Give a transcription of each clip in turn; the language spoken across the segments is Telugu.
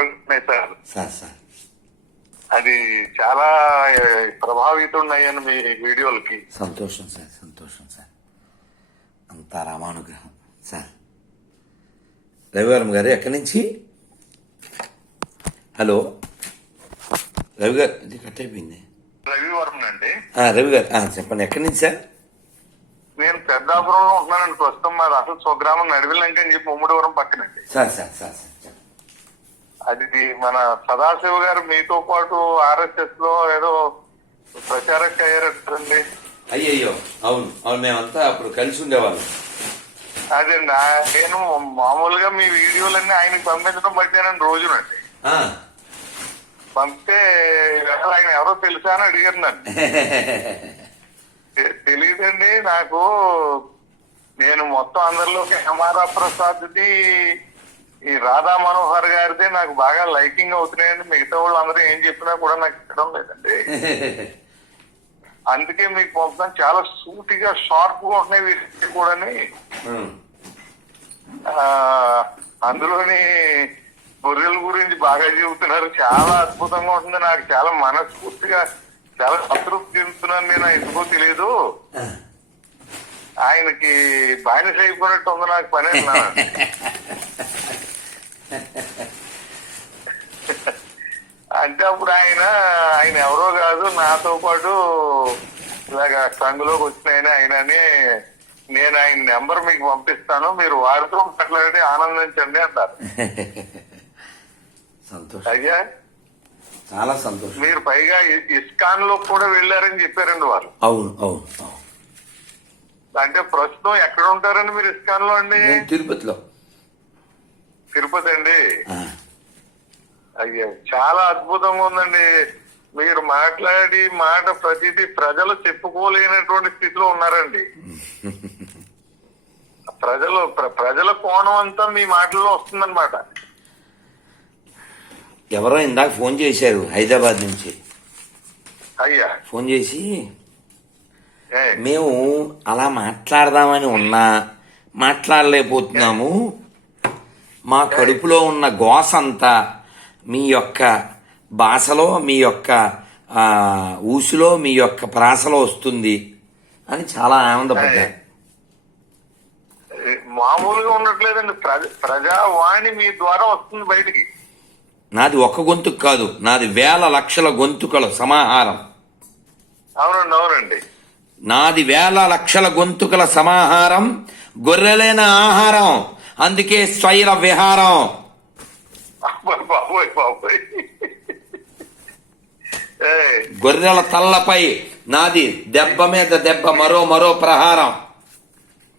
ఉన్నాయి సార్. సార్ అది చాలా ప్రభావితున్నాయని మీ వీడియోలకి. సంతోషం సార్ సంతోషం సార్. అంతా రామానుగ్రహం సార్. రవివర్మ గారు ఎక్కడి నుంచి? హలో. రవి గారు ఇది కట్ అయిపోయింది. రవివర్మన్ అండి. రవి గారు చెప్పండి ఎక్కడి నుంచి సార్? నేను పెద్దాపురంలో ఉంటున్నానండి ప్రస్తుతం మాది అసలు స్వగ్రామం నడివిలంక అని చెప్పి Ummadivaram పక్కనండి. Sir sir sir sir. అది మన సదాశివ గారు మీతో పాటు ఆర్ఎస్ఎస్లో ఏదో ప్రచారక అయ్యారండి అయ్యయ్యో అవును. అవును మేమంతా అప్పుడు కలిసి ఉండేవాళ్ళం. అదే నా- నేను మామూలుగా మీ వీడియోలన్నీ ఆయనకి పంపించడం పట్టానండి రోజునండి. పంపితే ఆయన ఎవరో తెలుసా అని అడిగారు నన్ను. తె- తెలీదండి నాకు. నేను మొత్తం అందరిలోకి హమారా ప్రసాద్ది ఈ రాధా మనోహర్ గారిదే నాకు బాగా లైకింగ్ అవుతున్నాయండి మిగతా వాళ్ళు అందరూ ఏం చెప్పినా కూడా నాకు ఇష్టం లేదండి. అందుకే మీకు పంపుతాం. చాలా సూటిగా షార్ప్గా ఉంటున్నాయి వీటి కూడాని. అందులోని గొర్రెల గురించి బాగా చెబుతున్నారు. చాలా అద్భుతంగా ఉంటుంది. నాకు చాలా మనస్ఫూర్తిగా చాలా సంతృప్తి చెందుతున్నాను నేను. ఎందుకో తెలియదు. ఆయనకి బానిస అయిపోయినట్టు ఉంది నాకు పని అంటే అప్పుడు ఆయన ఆయన ఎవరో కాదు నాతో పాటు ఇలాగ సంఘలోకి వచ్చిన ఆయన ఆయనని నేను ఆయన నెంబర్ మీకు పంపిస్తాను మీరు వారితో మాట్లాడి ఆనందించండి అంటారు సంతోషం. అయ్యా? చాలా సంతోషం. మీరు పైగా ఇస్కాన్లో కూడా వెళ్ళారని చెప్పారండి వాళ్ళు. అవును అవును అంటే ప్రస్తుతం ఎక్కడ ఉంటారండి మీరు ఇస్కాన్లో అండి తిరుపతిలో. తిరుపతి అండి. అయ్యా చాలా అద్భుతంగా ఉందండి. మీరు మాట్లాడి మాట ప్రతిదీ ప్రజలు చెప్పుకోలేనటువంటి స్థితిలో ఉన్నారండి. ప్రజలు ప్ర- ప్రజల కోణం అంతా మీ మాటల్లో వస్తుందన్నమాట. ఎవరో ఇందాక ఫోన్ చేశారు హైదరాబాద్ నుంచి. అయ్యా. ఫోన్ చేసి మేము అలా మాట్లాడదామని ఉన్నా మాట్లాడలేకపోతున్నాము మా కడుపులో ఉన్న గోస అంతా మీ యొక్క భాషలో మీ యొక్క ఊసులో మీ యొక్క ప్రాసలో వస్తుంది అని చాలా ఆనందపడ్డారు. ఏ, మామూలుగా ఉండట్లేదండి. ప్రజ ప్రజావాణి మీ ద్వారా వస్తుంది బయటికి. నాది ఒక్క గొంతుకు కాదు నాది వేల లక్షల గొంతుకల సమాహారం. అవునండి అవునండి. నాది వేల లక్షల గొంతుకల సమాహారం గొర్రెలైన ఆహారం అందుకే స్వైర విహారం. గొర్రెల తల్లపై నాది దెబ్బ మీద దెబ్బ మరో మరో ప్రహారం.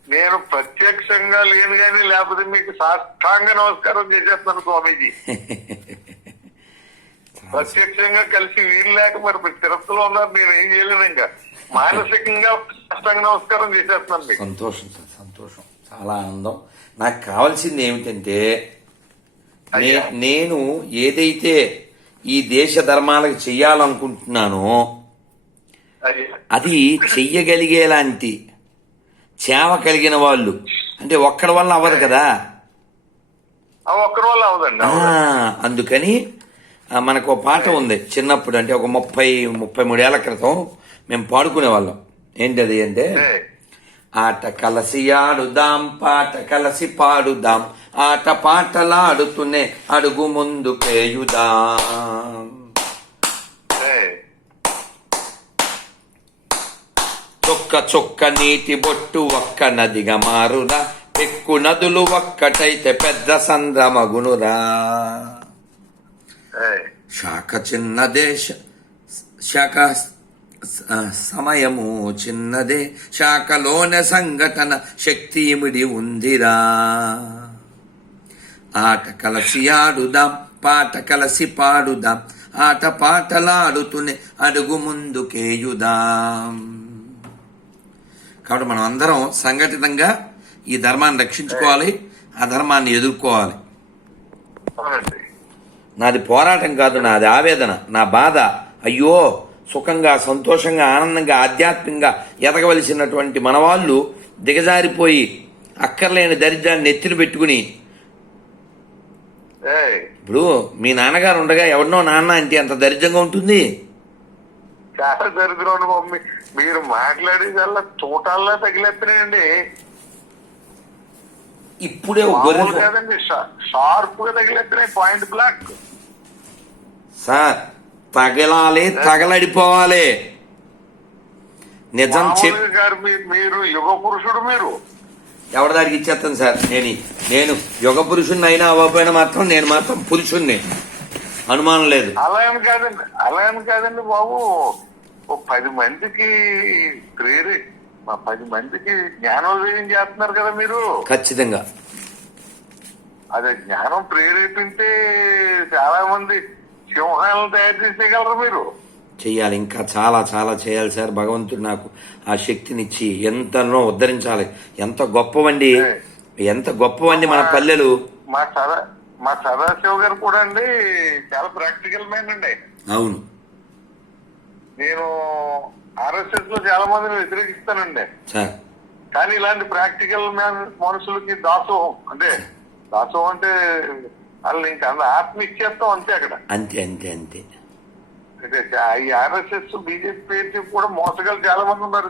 నేను ప్రత్యక్షంగా లేను కానీ లేకపోతే మీకు సాష్టాంగ నమస్కారం చేసేస్తాను స్వామీజీ. ప్రత్యక్షంగా కలిసి వీలు లేక మరి తిరుపతిలో ఉన్నారు నేను ఏం చేయలేను ఇంకా. మానసికంగా సాష్టాంగ నమస్కారం చేసేస్తాను మీకు. సంతోషం సార్ సంతోషం. చాలా ఆనందం. నాకు కావాల్సింది ఏమిటంటే. నేను ఏదైతే ఈ దేశ ధర్మాలకు చెయ్యాలనుకుంటున్నానో అది చెయ్యగలిగేలాంటి చేవ కలిగిన వాళ్ళు. అంటే ఒక్కడి వల్ల అవ్వదు కదా? అందుకని మనకు ఒక పాట ఉంది. చిన్నప్పుడు అంటే ఒక ముప్పై ముప్పై మూడేళ్ళ క్రితం మేము పాడుకునే వాళ్ళం ఏంటది అంటే ఆట కలసి ఆడుదాం పాట కలసి పాడుదాం ఆట పాటలాడుతూనే అడుగు ముందు పేయుదాం. చొక్క చొక్క నీటి బొట్టు ఒక్క నదిగా మారురా ఎక్కు నదులు ఒక్కటైతే పెద్ద సంద్రమగునురా. శాఖ చిన్న దేశ శాఖ సమయము చిన్నదే. శాఖలోన సంఘటన శక్తి ఇమిడి ఉందిరా. ఆట కలసి ఆడుదాం పాట కలసి పాడుదాం ఆట పాటలాడుతూనే అడుగు ముందుకేయుదాం. కాబట్టి మనం అందరం సంఘటితంగా ఈ ధర్మాన్ని రక్షించుకోవాలి ఆ ధర్మాన్ని ఎదుర్కోవాలి. నాది పోరాటం కాదు నాది ఆవేదన నా బాధ. అయ్యో సుఖంగా సంతోషంగా ఆనందంగా ఆధ్యాత్మికంగా ఎదగవలసినటువంటి మనవాళ్ళు దిగజారిపోయి అక్కర్లేని దరిద్రాన్ని నెత్తిన పెట్టుకుని ఇప్పుడు మీ నాన్నగారు ఉండగా ఎవరినో నాన్న అంటే అంత దరిద్రంగా ఉంటుంది. చాలా దరిద్రం మమ్మీ మీరు మాట్లాడేదల్లా తోటల్లా తగిలేస్తున్నాయండి ఇప్పుడే కాదండి. షార్ప్గా తగిలేస్తున్నాయి పాయింట్ బ్లాక్. సార్ తగలాలి తగలడిపోవాలి. నిజం మీరు యుగ పురుషుడు మీరు. ఎవరి దానికి ఇచ్చేస్తాను సార్? నేను నేను యుగ పురుషుణ్ణి అయినా అవ్వకపోయినా మాత్రం నేను మాత్రం పురుషుణ్ణి. అనుమానం లేదు. అలా అని కాదండి అలా అని కాదండి బాబు. ఓ పది మందికి ప్రేరి మా పది మందికి జ్ఞానోదయం చేస్తున్నారు కదా మీరు. ఖచ్చితంగా. అదే జ్ఞానం ప్రేరేపిస్తే చాలా మంది సింహాలను తయారు చేసేయగలరు మీరు? చెయ్యాలి. ఇంకా చాలా చాలా చేయాలి సార్. భగవంతుడు నాకు ఆ శక్తినిచ్చి ఎంతనో ఉద్ధరించాలి. ఎంత గొప్పవండి. ఎంత గొప్పవండి మన పల్లెలు. మా సదా మా సదాశివ గారు కూడా అండి చాలా ప్రాక్టికల్ మైండ్ అండి. అవును. నేను ఆర్ఎస్ఎస్లో చాలా మందిని వ్యతిరేకిస్తానండి. సార్. కానీ ఇలాంటి ప్రాక్టికల్ మ్యాన్ మనుషులకి దాసోహం అంటే దాసోహం అంటే వాళ్ళు ఇంకా అంత ఆత్మ ఇచ్చేస్తాం అంతే అక్కడ. అంతే అంతే అంతే. అంటే ఈ ఆర్ఎస్ఎస్ బీజేపీ పేరు చెప్పి కూడా మోసగాళ్ళు చాలా మంది ఉన్నారు.